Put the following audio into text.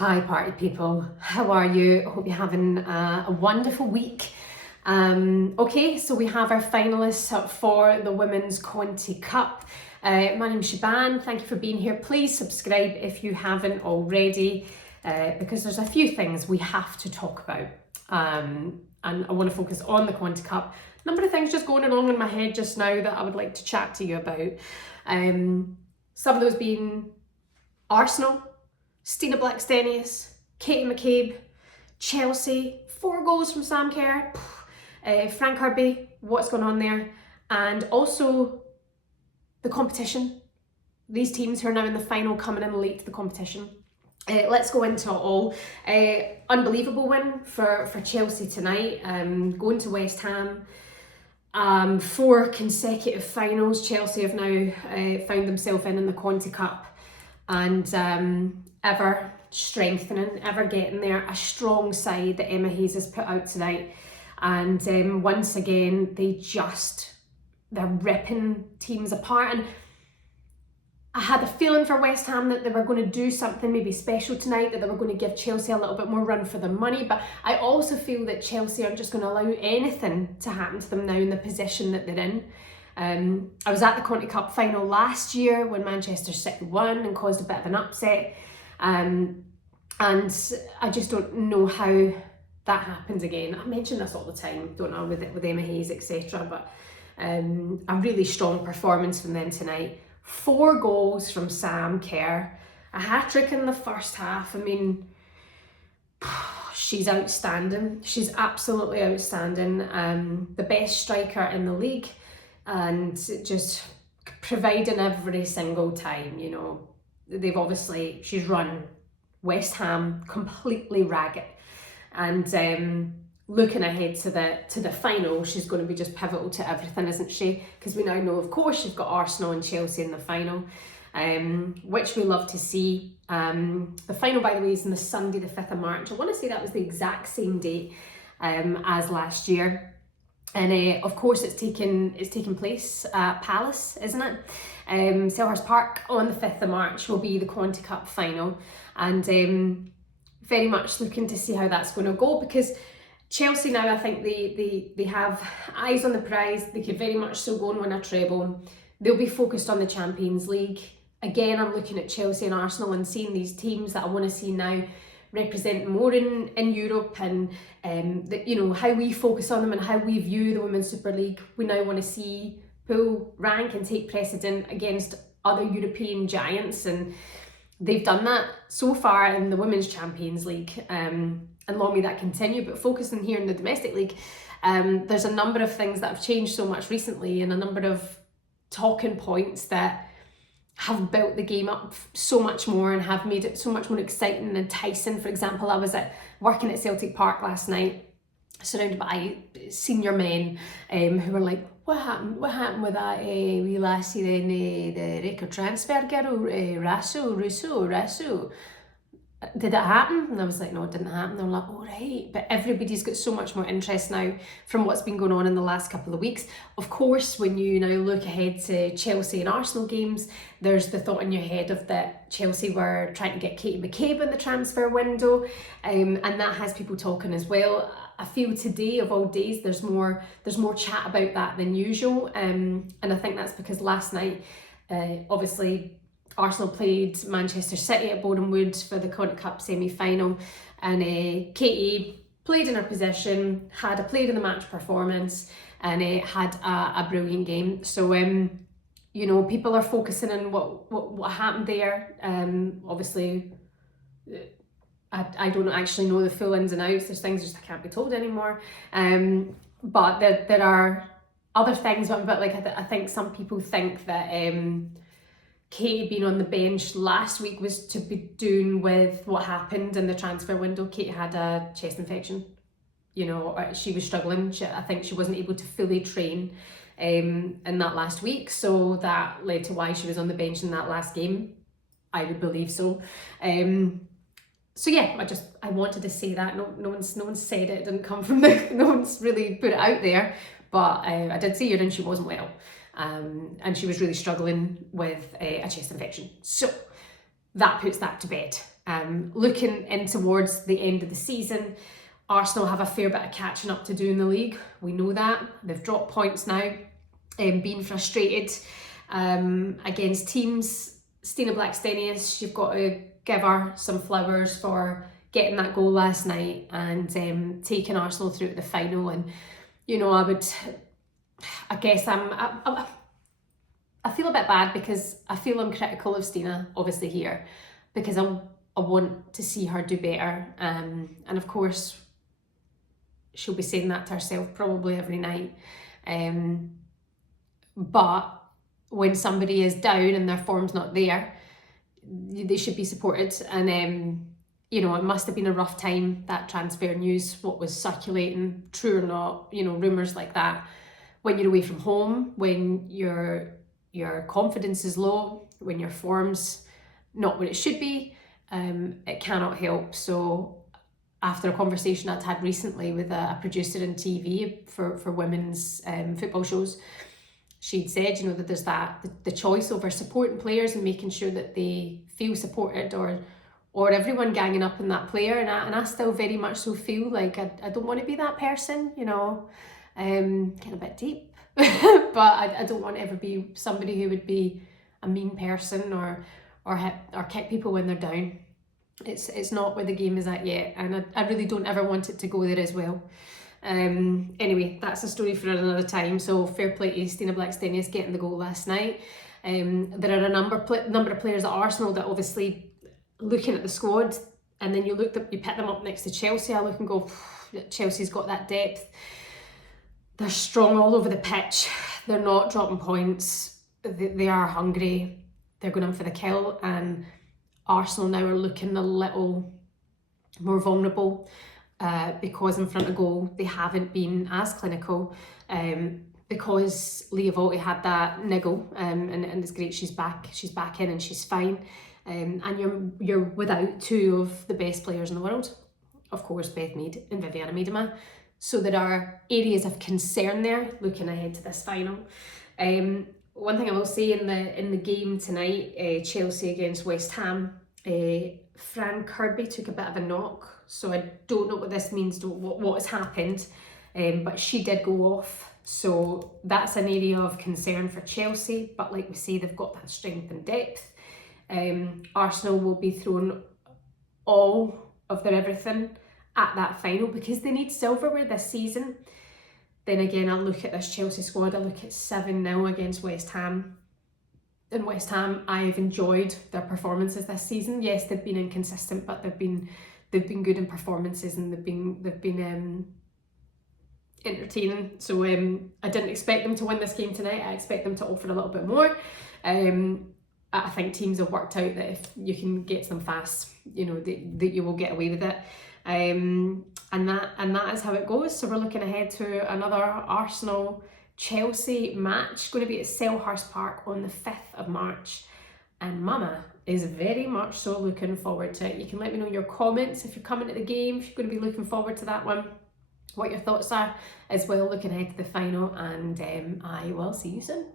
Hi party people, how are you? I hope you're having a wonderful week. Okay, so we have our finalists for the Women's Conti Cup. My name's Shaban, thank you for being here. Please subscribe if you haven't already, because there's a few things we have to talk about. And I want to focus on the Conti Cup. A number of things just going along in my head just now that I would like to chat to you about. Some of those being Arsenal, Stina Blackstenius, Katie McCabe, Chelsea, 4 goals from Sam Kerr, Frank Kirby, what's going on there, and also the competition. These teams who are now in the final coming in late to the competition. Let's go into it all. Unbelievable win for Chelsea tonight, going to West Ham. 4 consecutive finals Chelsea have now found themselves in the Conti Cup, and ever strengthening, ever getting there. A strong side that Emma Hayes has put out tonight, and once again they're ripping teams apart. And I had a feeling for West Ham that they were going to do something maybe special tonight, that they were going to give Chelsea a little bit more run for their money, but I also feel that Chelsea aren't just going to allow anything to happen to them now in the position that they're in. I was at the Conti Cup final last year when Manchester City won and caused a bit of an upset, and I just don't know how that happens again. I mention this all the time, don't I, with Emma Hayes, etc. But a really strong performance from them tonight. 4 goals from Sam Kerr, a hat-trick in the first half. I mean, she's outstanding. She's absolutely outstanding. The best striker in the league, and just providing every single time. You know, she's run West Ham completely ragged, and looking ahead to the final, she's going to be just pivotal to everything, isn't she? Because we now know, of course, you've got Arsenal and Chelsea in the final, which we love to see. The final, by the way, is on the Sunday, the 5th of March. I want to say that was the exact same date as last year. And of course, it's taking place at Palace, isn't it? Selhurst Park on the 5th of March will be the Conti Cup final, and very much looking to see how that's going to go, because Chelsea now, I think they have eyes on the prize. They could very much so go and win a treble. They'll be focused on the Champions League. Again, I'm looking at Chelsea and Arsenal and seeing these teams that I want to see now represent more in Europe, and how we focus on them and how we view the Women's Super League. We now want to see pull rank and take precedent against other European giants, and they've done that so far in the Women's Champions League, and long may that continue. But focusing here in the domestic league, there's a number of things that have changed so much recently, and a number of talking points that have built the game up so much more and have made it so much more exciting and enticing. For example, I was working at Celtic Park last night, surrounded by senior men who were like, what happened with that wee lassie then, the record transfer girl, Rasu? Did it happen? And I was like, no, it didn't happen. They're like, all right. But everybody's got so much more interest now from what's been going on in the last couple of weeks. Of course, when you now look ahead to Chelsea and Arsenal games, there's the thought in your head of that Chelsea were trying to get Katie McCabe in the transfer window, and that has people talking as well. I feel today, of all days, there's more chat about that than usual, and I think that's because last night, obviously, Arsenal played Manchester City at Boreham Wood for the Conti Cup semi-final, and Katie played in her position, had a player of the match performance, and had a brilliant game. So people are focusing on what happened there. Obviously, I don't actually know the full ins and outs. There's things just I can't be told anymore. But there are other things. But like I think some people think that Katie being on the bench last week was to be doing with what happened in the transfer window. Katie had a chest infection. She was struggling. I think she wasn't able to fully train in that last week, so that led to why she was on the bench in that last game. I would believe so. So yeah, I wanted to say that. No one's said it. It didn't come from no one's really put it out there. But I did see her and she wasn't well. And she was really struggling with a chest infection. So that puts that to bed. Looking in towards the end of the season, Arsenal have a fair bit of catching up to do in the league. We know that. They've dropped points now, being frustrated against teams. Stina Blackstenius, you've got to give her some flowers for getting that goal last night and taking Arsenal through to the final. And you know, I feel a bit bad because I feel I'm critical of Stina, obviously, here, because I want to see her do better. And of course, she'll be saying that to herself probably every night. But when somebody is down and their form's not there, they should be supported. And you know, it must have been a rough time, that transfer news, what was circulating, true or not, you know, rumours like that. When you're away from home, when your confidence is low, when your form's not what it should be, it cannot help. So after a conversation I'd had recently with a producer in TV for women's football shows, she'd said, you know, that there's the choice over supporting players and making sure that they feel supported, or everyone ganging up on that player. And I still very much so feel like I don't want to be that person, you know, kind of a bit deep, but I don't want to ever be somebody who would be a mean person or kick people when they're down. It's not where the game is at yet, and I really don't ever want it to go there as well. Anyway, that's a story for another time. So fair play to Stina Blackstenius getting the goal last night. There are a number of players at Arsenal that, obviously, looking at the squad, and then you pick them up next to Chelsea, I look and go, Chelsea's got that depth. They're strong all over the pitch. They're not dropping points. They are hungry. They're going in for the kill, and Arsenal now are looking a little more vulnerable because in front of goal they haven't been as clinical, because Leah Volti had that niggle, and it's great she's back in and she's fine. And you're without two of the best players in the world, of course, Beth Mead and Viviana Miedema. So there are areas of concern there looking ahead to this final. One thing I will say in the game tonight, Chelsea against West Ham, Fran Kirby took a bit of a knock, so I don't know what this means, what has happened, but she did go off. So that's an area of concern for Chelsea, but like we say, they've got that strength and depth. Arsenal will be throwing all of their everything at that final because they need silverware this season. Then again, I look at this Chelsea squad, I look at 7-0 against West Ham. In West Ham, I have enjoyed their performances this season. Yes, they've been inconsistent, but they've been good in performances, and they've been entertaining. So I didn't expect them to win this game tonight. I expect them to offer a little bit more. I think teams have worked out that if you can get to them fast, you know, that you will get away with it. And that is how it goes. So we're looking ahead to another Arsenal-Chelsea match, going to be at Selhurst Park on the 5th of March. And Mama is very much so looking forward to it. You can let me know your comments if you're coming to the game, if you're going to be looking forward to that one, what your thoughts are as well, looking ahead to the final. And I will see you soon.